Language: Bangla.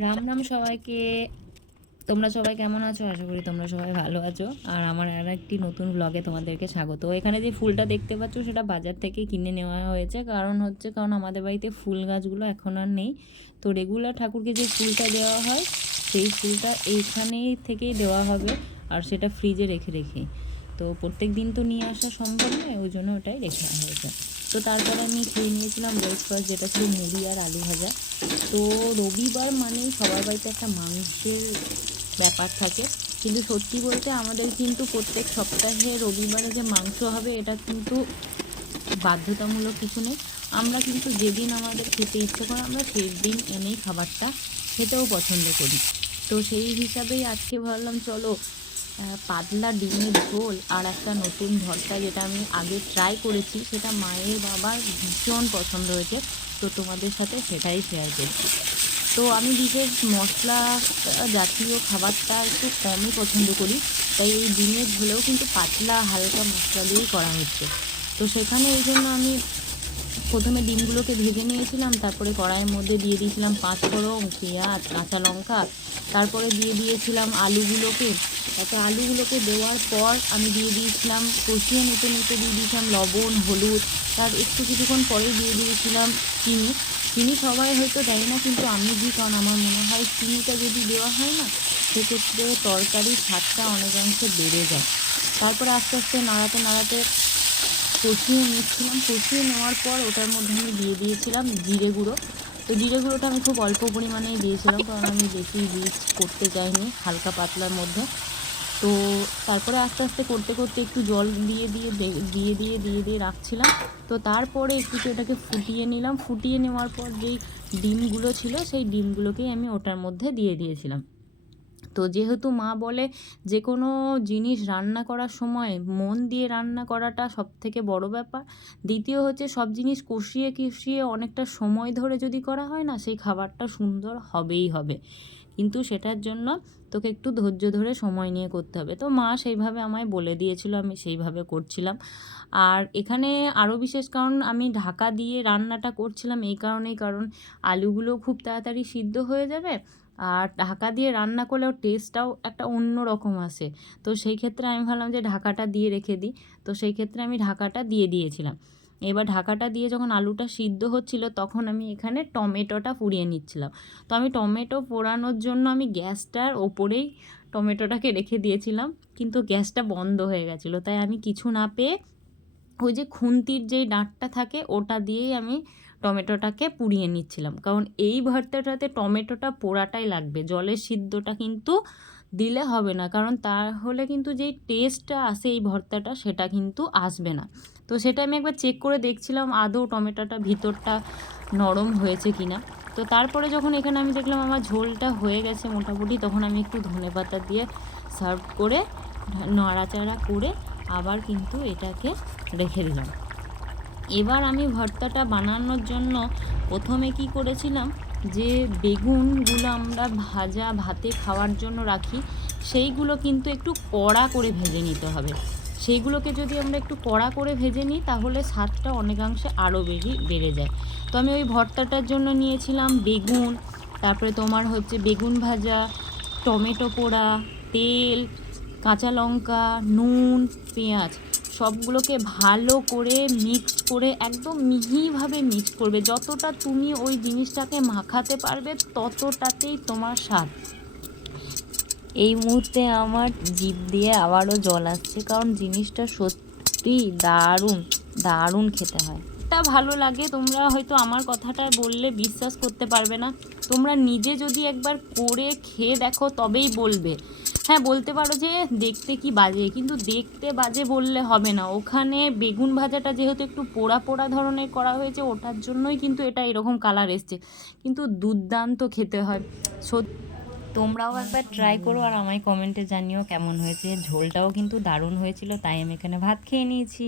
রাম রাম সবাইকে। তোমরা সবাই কেমন আছো? আশা করি তোমরা সবাই ভালো আছো। আর আমার আর একটি নতুন ব্লগে তোমাদেরকে স্বাগত। এখানে যে ফুলটা দেখতে পাচ্ছ, সেটা বাজার থেকে কিনে নেওয়া হয়েছে। কারণ হচ্ছে, কারণ আমাদের বাড়িতে ফুল গাছগুলো এখন আর নেই। তো রেগুলার ঠাকুরকে যে ফুলটা দেওয়া হয়, সেই ফুলটা এইখানেই থেকেই দেওয়া হবে। আর সেটা ফ্রিজে রেখে রেখে তো প্রত্যেক দিন তো নিয়ে আসা সম্ভব নয়, ওই জন্য ওটাই রেখে হয়েছে। তো তারপরে আমি খেয়ে নিয়েছিলাম ব্রেকফাস্ট যেটা ছিল মুড়ি আর আলু ভাজা। তো রবিবার মানেই সবার বাড়িতে একটা মাংসের ব্যাপার থাকে। কিন্তু সত্যি বলতে আমাদের কিন্তু প্রত্যেক সপ্তাহে রবিবারে যে মাংস হবে, এটা কিন্তু বাধ্যতামূলক কিছু নেই। আমরা কিন্তু যেদিন আমাদের খেতে ইচ্ছে করে, আমরা সেই দিন এনেই খাবারটা খেতেও পছন্দ করি। তো সেই হিসাবেই আজকে ভাবলাম, চলো পাতলা ডিমের ঝোল আর একটা নতুন ভর্তা যেটা আমি আগে ট্রাই করেছি, সেটা মায়ের বাবার ভীষণ পছন্দ হয়েছে। তো তোমাদের সাথে সেটাই শেয়ার করছি। তো আমি বিশেষ মশলা জাতীয় খাবারটা একটু কমই পছন্দ করি। তাই এই ডিমের ঝোলেও কিন্তু পাতলা হালকা মশলা দিয়েই করা হচ্ছে। তো সেখানে এই জন্য আমি প্রথমে ডিমগুলোকে ভেজে নিয়েছিলাম, তারপরে কড়াইয়ের মধ্যে দিয়ে দিয়েছিলাম পাঁচফোড়ন, পেঁয়াজ, কাঁচা লঙ্কা, তারপরে দিয়ে দিয়েছিলাম আলুগুলোকে। তারপর আলুগুলোকে দেওয়ার পর আমি দিয়ে দিয়েছিলাম কষিয়ে নিতে নিতে দিয়ে দিয়েছিলাম লবণ, হলুদ, তার একটু কিছুক্ষণ পরেই দিয়ে দিয়েছিলাম চিনি। চিনি সবাই হয়তো দেয় না, কিন্তু আমি দিই কারণ আমার মনে হয় চিনিটা যদি দেওয়া হয় না, সেক্ষেত্রে তরকারির স্বাদটা অনেকাংশে বেড়ে যায়। তারপরে আস্তে আস্তে নাড়াতে নাড়াতে কষিয়ে নিচ্ছিলাম। কষিয়ে নেওয়ার পর ওটার মধ্যে আমি দিয়ে দিয়েছিলাম জিরে গুঁড়ো। তো জিরে গুঁড়োটা আমি খুব অল্প পরিমাণেই দিয়েছিলাম, কারণ আমি বেশি রিচ করতে চাইনি হালকা পাতলার মধ্যে। তো তারপরে আস্তে আস্তে করতে করতে একটু জল দিয়ে দিয়ে দিয়ে দিয়ে দিয়ে দিয়ে রাখছিলাম। তো তারপরে একটু এটাকে ফুটিয়ে নিলাম। ফুটিয়ে নেওয়ার পর যেই ডিমগুলো ছিল সেই ডিমগুলোকেই আমি ওটার মধ্যে দিয়ে দিয়েছিলাম। তো যেহেতু মা বলে যে কোনো জিনিস রান্না করার সময় মন দিয়ে রান্না করাটা সব থেকে বড় ব্যাপার। দ্বিতীয় হচ্ছে সব জিনিস কষিয়ে কষিয়ে অনেকটা সময় ধরে যদি করা হয় না, সেই খাবারটা সুন্দর হবেই হবে। কিন্তু সেটার জন্য তোকে একটু ধৈর্য ধরে সময় নিয়ে করতে হবে। তো মা সেইভাবে আমায় বলে দিয়েছিল, আমি সেইভাবে করছিলাম। আর এখানে আরও বিশেষ কারণ, আমি ঢাকা দিয়ে রান্নাটা করছিলাম এই কারণেই, কারণ আলুগুলো খুব তাড়াতাড়ি সিদ্ধ হয়ে যাবে। আর ঢাকা দিয়ে রান্না করলেও টেস্টটাও একটা অন্য রকম আসে। তো সেই ক্ষেত্রে আমি ভাবলাম যে ঢাকাটা দিয়ে রেখে দিই। তো সেই ক্ষেত্রে আমি ঢাকাটা দিয়ে দিয়েছিলাম। এবার ঢাকাটা দিয়ে যখন আলুটা সিদ্ধ হচ্ছিল তখন আমি এখানে টমেটোটা পুড়িয়ে নিচ্ছিলাম। তো আমি টমেটো পোড়ানোর জন্য আমি গ্যাসটার ওপরেই টমেটোটাকে রেখে দিয়েছিলাম। কিন্তু গ্যাসটা বন্ধ হয়ে গেছিল। তাই আমি কিছু না পেয়ে ওই যে খুন্তির যেই ডাঁটটা থাকে ওটা দিয়েই আমি টমেটোটাকে পুড়িয়ে নিচ্ছিলাম। কারণ এই ভর্তাটাতে টমেটোটা পোড়াটাই লাগবে। জলের সিদ্ধটা কিন্তু দিলে হবে না। কারণ তাহলে কিন্তু যেই টেস্টটা আসে এই ভর্তাটা, সেটা কিন্তু আসবে না। তো সেটা আমি একবার চেক করে দেখছিলাম, আদৌ টমেটোটা ভিতরটা নরম হয়েছে কি না তো তারপরে যখন এখানে আমি দেখলাম আমার ঝোলটা হয়ে গেছে মোটামুটি, তখন আমি একটু ধনে পাতা দিয়ে সার্ভ করে, নাড়াচাড়া করে আবার কিন্তু এটাকে রেখে দিলাম। এবার আমি ভর্তাটা বানানোর জন্য প্রথমে কি করেছিলাম? যে বেগুনগুলো আমরা ভাজা ভাতে খাওয়ার জন্য রাখি, সেইগুলো কিন্তু একটু কড়া করে ভেজে নিতে হবে। সেইগুলোকে যদি আমরা একটু কড়া করে ভেজে নিই, তাহলে স্বাদটা অনেকাংশে আরও বেশি বেড়ে যায়। তো আমি ওই ভর্তাটার জন্য নিয়েছিলাম বেগুন, তারপরে তোমার হচ্ছে বেগুন ভাজা, টমেটো পোড়া, তেল, কাঁচা লঙ্কা, নুন, পেঁয়াজ। সবগুলোকে ভালো করে মিক্সড করে একদম মিহিভাবে মিক্স করবে। যতটা তুমি ওই জিনিসটাকে মাখাতে পারবে, ততটাতেই তোমার স্বাদ। এই মুহূর্তে আমার জিভ দিয়ে আবারও জল আসছে, কারণ জিনিসটা সত্যি দারুণ দারুণ খেতে হয়। এটা ভালো লাগে, তোমরা হয়তো আমার কথাটা বললে বিশ্বাস করতে পারবে না। তোমরা নিজে যদি একবার করে খেয়ে দেখো, তবেই বলবে। হ্যাঁ বলতে পারো যে দেখতে কি বাজে, কিন্তু দেখতে বাজে বললে হবে না। ওখানে বেগুন ভাজাটা যেহেতু একটু পোড়া পোড়া ধরনের করা হয়েছে, ওটার জন্যই কিন্তু এটা এরকম কালার এসছে। কিন্তু দুর্দান্ত খেতে হয়। সত্যি তোমরাও একবার ট্রাই করো আর আমায় কমেন্টে জানিও কেমন হয়েছে। ঝোলটাও কিন্তু দারুণ হয়েছিল, তাই আমি এখানে ভাত খেয়ে নিয়েছি।